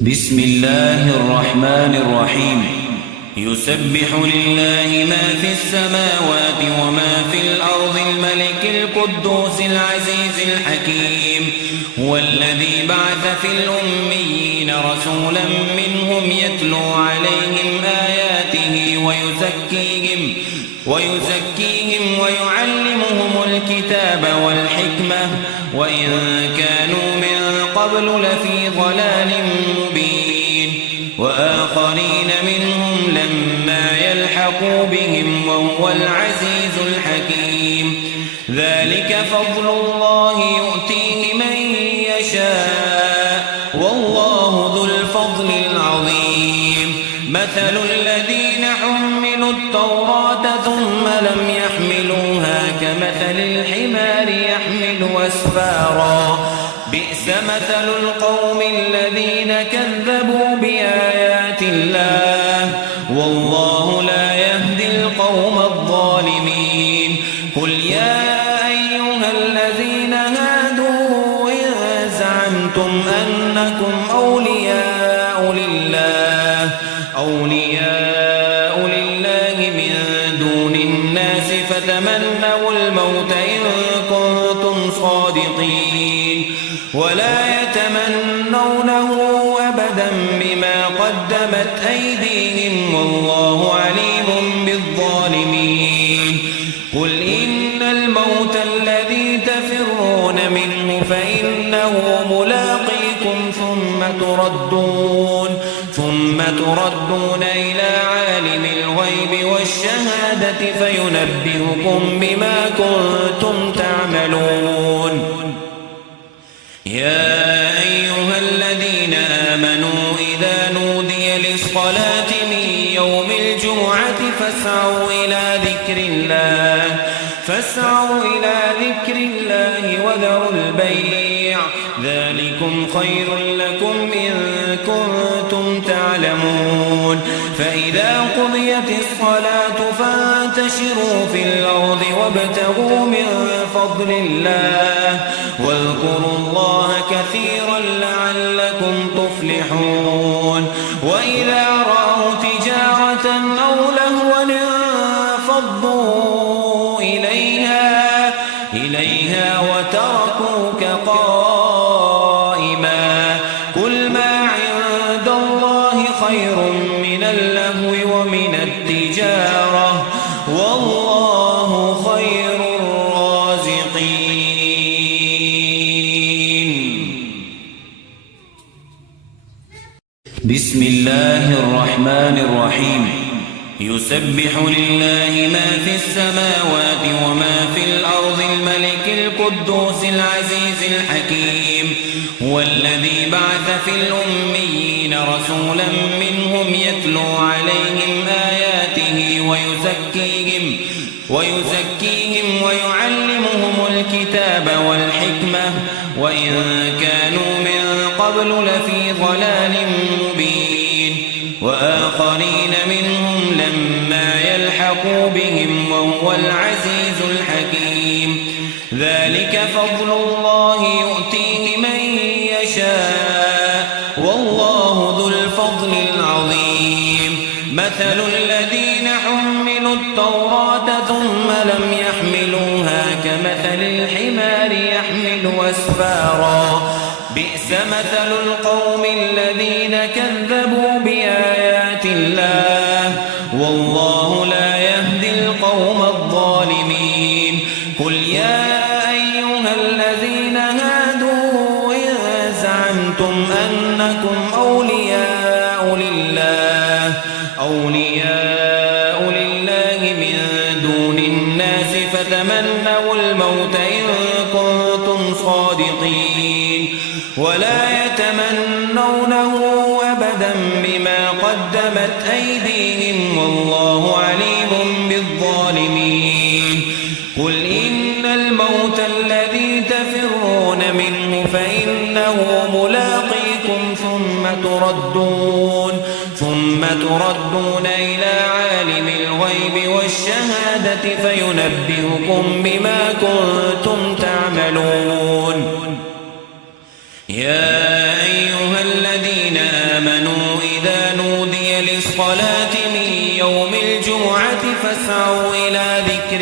بسم الله الرحمن الرحيم يسبح لله ما في السماوات وما في الأرض الملك القدوس العزيز الحكيم هو الذي بعث في الأميين رسولا منهم يتلو عليهم آياته ويزكيهم ويعلمهم الكتاب والحكمة وإن كانوا من قبل لفي ضلال مبين وآخرين منهم لما يلحقوا بهم وهو العزيز الحكيم ذلك فضل الله يؤتيه من يشاء والله ذو الفضل العظيم مثل الذين حملوا التوراة ثم لم يحملوها كمثل الحمار يحمل أسفارا بئس مثل القوم الذين كذبوا بآيات الله والله لا يهدي القوم الظالمين قل يا أيها الذين هادوا إن زعمتم أنكم أولياء لله من دون الناس فتمنوا الموت إن كنتم صادقين ولا يتمنونه أبدا بما قدمت أيديهم والله عليم بالظالمين قل إن الموت الذي تفرون منه فإنه ملاقيكم ثم تردون إلى عالم الغيب والشهادة فينبئكم بما كنتم تعملون يا أيها الذين آمنوا إذا نودي للصلاة من يوم الجمعة فاسعوا إلى ذكر الله وذروا البيع ذلكم خير لكم إن كنتم تعلمون فإذا قضيت الصلاة فانتشروا في الأرض وابتغوا من فضل الله واذكروا الله كثيرا لعلكم تفلحون وإذا رأوا تجارة أو لهوا انفضوا إليها وتركوك قائما قل ما عند الله خير من اللهو ومن التجارة والله خير الرازقين بسم الله الرحمن الرحيم يسبح لله ما في السماوات وما في الأرض الملك القدوس العزيز الحكيم هو الذي بعث في الأميين رسولا منهم يتلو عليهم آياته ويزكيهم ويعلمهم الكتاب والحكمة وإن كانوا من قبل لفي ضلال مبين وآخرين منهم لما يلحقوا بهم وهو العزيز الحكيم ذلك فضل الله يؤتيه من يشاء والله ذو الفضل العظيم مثل الذين حملوا التوراة ثم لم يحملوها كمثل الحمار يحمل أسفارا بئس مثل القوم الذين كذبوا بآيات الله والله لا يهدي القوم الظالمين قل يا أيها الذين هادوا إن زعمتم أنكم أولياء لله من دون الناس فتمنوا الموت إن كنتم صادقين ولا يتمنونه أبدا بما قدمت أيديهم والله عليم بالظالمين قل إن الموت الذي تفرون منه فإنه ملاقيكم ثم تردون إلى عالم الغيب والشهادة فينبئكم بما كنتم تعملون يا أيها الذين آمنوا إذا نودي للصلاة من يوم الجمعة فاسعوا إلى ذكر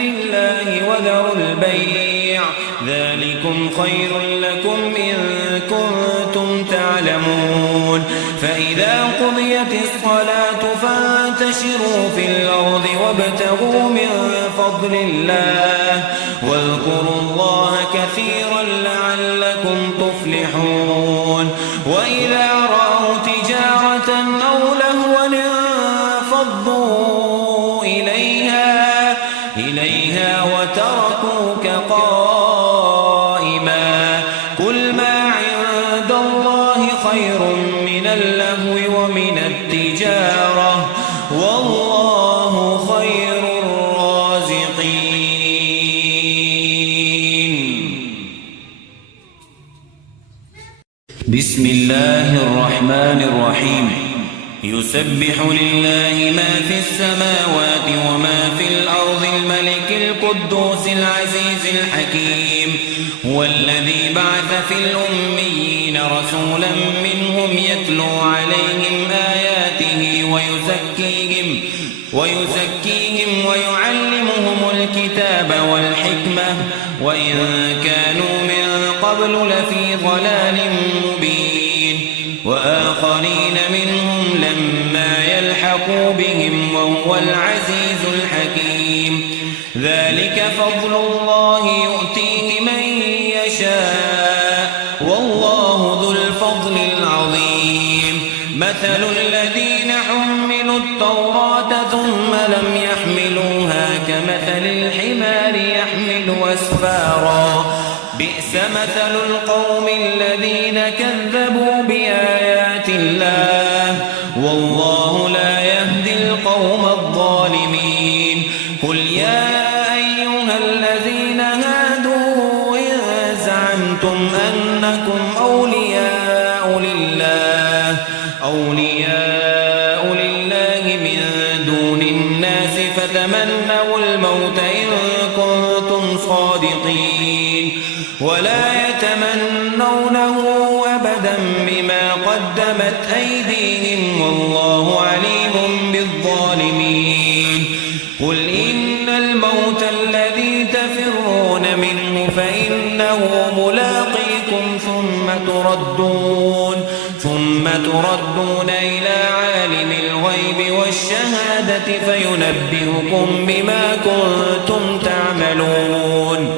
الله وذروا البيع ذلكم خير لكم إن كنتم تعلمون فإذا قضيت الصلاة فانتشروا في الأرض وابتغوا من فضل الله واذكروا الله كثيرا لعلكم تفلحون وإذا رأوا تجارة أو لهوا انفضوا إليها وتركوك قائما قل ما عند الله خير من اللهو ومن التجارة والله خير الرازقين. بسم الله الرحمن الرحيم يسبح لله ما في السماوات وما في الأرض الملك القدوس العزيز الحكيم هو الذي بعث في الأميين رسولا منهم يتلو عليهم آياته ويزكيهم ويعلمهم الكتاب والحكمة وإن كانوا من قبل لفي ضلال مبين وآخرين منهم لما يلحقوا بهم وهو العزيز الحكيم ذلك فضل الله يؤتيه من يشاء والله ذو الفضل العظيم مثل الذين حملوا التوراة ثم لم يحملوها كمثل الحمار يحمل أسفارا بئس مثل القوم الذين كذبوا بآيات الله والله لا يهدي القوم الظالمين قل يا أيها الذين هادوا إن زعمتم أنكم أولياء لله من دون الناس فتمنوا الموت إن كنتم صادقين ولا يتمنونه أبدا بما قدمت أيديهم والله عليم بالظالمين قل إن الموت الذي تفرون منه فإنه ملاقيكم ثم تردون إلى عالم الغيب والشهادة فينبئكم بما كنتم تعملون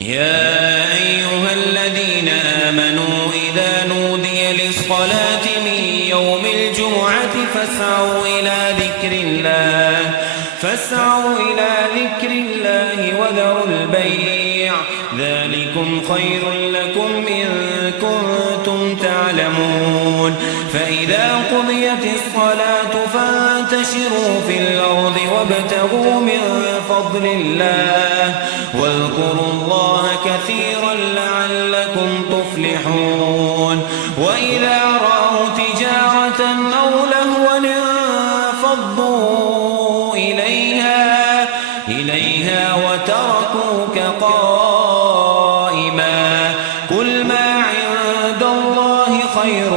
يا أيها الذين آمنوا إذا نودي للصلاة من يوم الجمعة فاسعوا إلى ذكر الله وذروا البيع ذلكم خير لكم إن كنتم تعلمون فإذا قضيت الصلاة فانتشروا في الأرض وابتغوا من فضل الله واذكروا الله كثيرا لعلكم تفلحون وإذا رأوا تجارة أو لهوا انفضوا إليها وتركوك قائما قل ما عند الله خير